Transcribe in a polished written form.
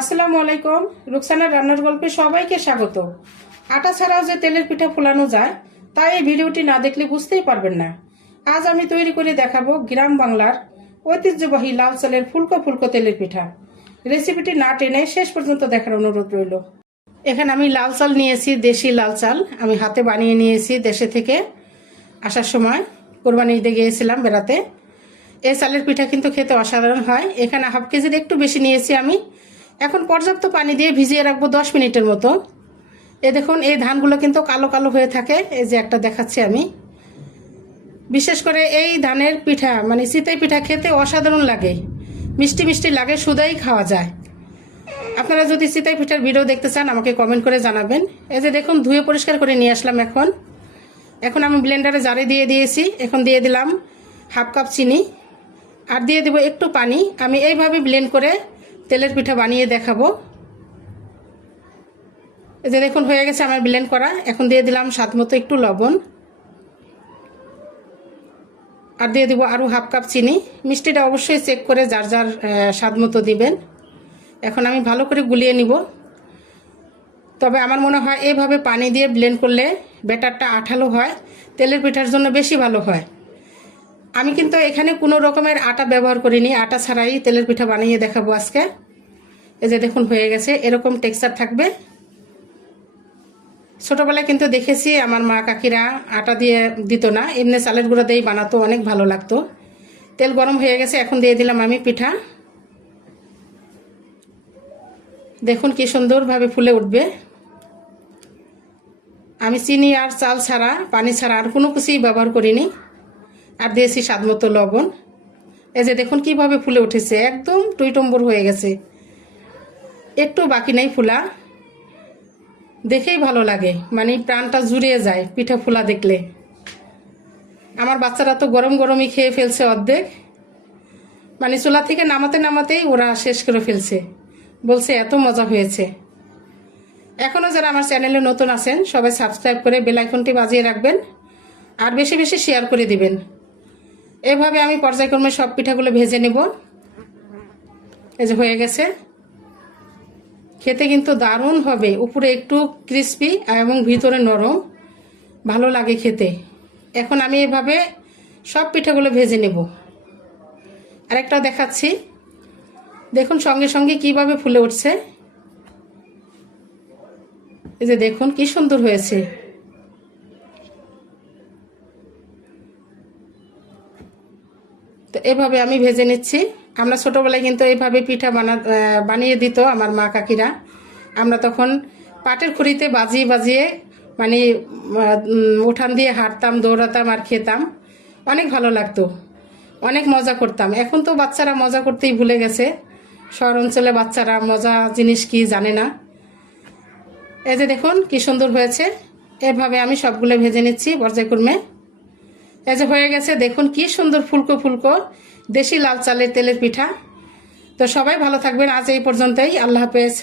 আসসালামু আলাইকুম। রুকসানার রান্নার গল্পে সবাইকে স্বাগত। আটা ছাড়াও যে তেলের পিঠা ফোলানো যায় তা এই ভিডিওটি না দেখলে বুঝতেই পারবেন না। আজ আমি তৈরি করে দেখাবো গ্রাম বাংলার ঐতিহ্যবাহী লাল চালের ফুলকো ফুলকো তেলের পিঠা। রেসিপিটি না টেনে শেষ পর্যন্ত দেখার অনুরোধ রইল। এখানে আমি লাল চাল নিয়েছি, দেশি লাল চাল। আমি হাতে বানিয়ে নিয়েছি দেশে থেকে। আসার সময় কোরবানি ঈদে গিয়েছিলাম বেড়াতে। এই চালের পিঠা কিন্তু খেতে অসাধারণ হয়। এখানে হাফ কেজির একটু বেশি নিয়েছি আমি। এখন পর্যাপ্ত পানি দিয়ে ভিজিয়ে রাখবো 10 মিনিটের মতো। দেখুন, এই ধানগুলো কিন্তু কালো কালো হয়ে থাকে। এই যে একটা দেখাচ্ছি আমি। বিশেষ করে এই ধানের পিঠা মানে চিতই পিঠা খেতে অসাধারণ লাগে, মিষ্টি মিষ্টি লাগে, সুদাই খাওয়া যায়। আপনারা যদি চিতই পিঠার ভিডিও দেখতে চান আমাকে কমেন্ট করে জানাবেন। এই যে দেখুন, ধুয়ে পরিষ্কার করে নিয়ে আসলাম। এখন আমি ব্লেন্ডারে জারে দিয়ে দিয়েছি। এখন দিয়ে দিলাম হাফ কাপ চিনি, আর দিয়ে দেবো একটু পানি। আমি এইভাবে ব্লেন্ড করে তেলের পিঠা বানিয়ে দেখাবো। এই যে দেখুন, হয়ে গেছে আমার ব্লেন্ড করা। এখন দিয়ে দিলাম স্বাদ মতো একটু লবণ, আর দিয়ে দেবো আরও হাফ কাপ চিনি। মিষ্টিটা অবশ্যই চেক করে যার যার স্বাদ মতো দিবেন। এখন আমি ভালো করে গুলিয়ে নিব। তবে আমার মনে হয় এইভাবে পানি দিয়ে ব্লেন্ড করলে ব্যাটারটা আঠালো হয়, তেলের পিঠার জন্য বেশি ভালো হয়। আমি কিন্তু এখানে কোনো রকমের আটা ব্যবহার করিনি, আটা ছাড়াই তেলের পিঠা বানিয়ে দেখাবো আজকে। এই যে দেখুন, হয়ে গেছে। এরকম টেক্সচার থাকবে। ছোটবেলায় কিন্তু দেখেছি আমার মা কাকিরা আটা দিয়ে দিত না, এমনি চালের গুঁড়া দিয়েই বানাতো, অনেক ভালো লাগতো। তেল গরম হয়ে গেছে। এখন দিয়ে দিলাম আমি পিঠা। দেখুন কি সুন্দরভাবে ফুলে উঠবে। আমি চিনি আর চাল ছাড়া, পানি ছাড়া আর কোনো কিছুই ব্যবহার করিনি। আর দিয়েছি স্বাদ মতো লবণ। এই যে দেখুন কিভাবে ফুলে উঠেছে, একদম টইটম্বর হয়ে গেছে, একটু বাকি নেই ফুলা। দেখেই ভালো লাগে, মানে প্রাণটা জুড়িয়ে যায় পিঠা ফুলা দেখলে। আমার বাচ্চারা তো গরম গরমই খেয়ে ফেলছে অর্ধেক, মানে চুলা থেকে নামাতে নামাতেই ওরা শেষ করে ফেলছে, বলছে এত মজা হয়েছে। এখনও যারা আমার চ্যানেলে নতুন আছেন সবাই সাবস্ক্রাইব করে বেল আইকনটি বাজিয়ে রাখবেন, আর বেশি বেশি শেয়ার করে দিবেন। এভাবে আমি পর্যায়ক্রমে সব পিঠাগুলো ভেজে নেব। এই যে হয়ে গেছে। খেতে কিন্তু দারুণ হবে, উপরে একটু ক্রিস্পি এবং ভিতরে নরম, ভালো লাগে খেতে। এখন আমি এভাবে সব পিঠাগুলো ভেজে নেব। আরেকটা দেখাচ্ছি, দেখুন সঙ্গে সঙ্গে কিভাবে ফুলে উঠছে। এই যে দেখুন কি সুন্দর হয়েছে। তো এভাবে আমি ভেজে নিচ্ছি। আমরা ছোটোবেলায় কিন্তু এইভাবে পিঠা বানিয়ে দিত আমার মা কাকিরা। আমরা তখন পাটের খুঁড়িতে বাজিয়ে বাজিয়ে মানে উঠান দিয়ে হাঁটতাম, দৌড়াতাম আর খেতাম। অনেক ভালো লাগতো, অনেক মজা করতাম। এখন তো বাচ্চারা মজা করতেই ভুলে গেছে। শহর অঞ্চলে বাচ্চারা মজা জিনিস কি জানে না। এই যে দেখুন কি সুন্দর হয়েছে। এভাবে আমি সবগুলো ভেজে নিচ্ছি পর্যায়ক্রমে। এই যে হয়ে গেছে, দেখুন কি সুন্দর ফুলকো ফুলকো দেশি লাল চালের তেলের পিঠা। তো সবাই ভালো থাকবেন। আজ এই পর্যন্তই। আল্লাহ হাফেজ।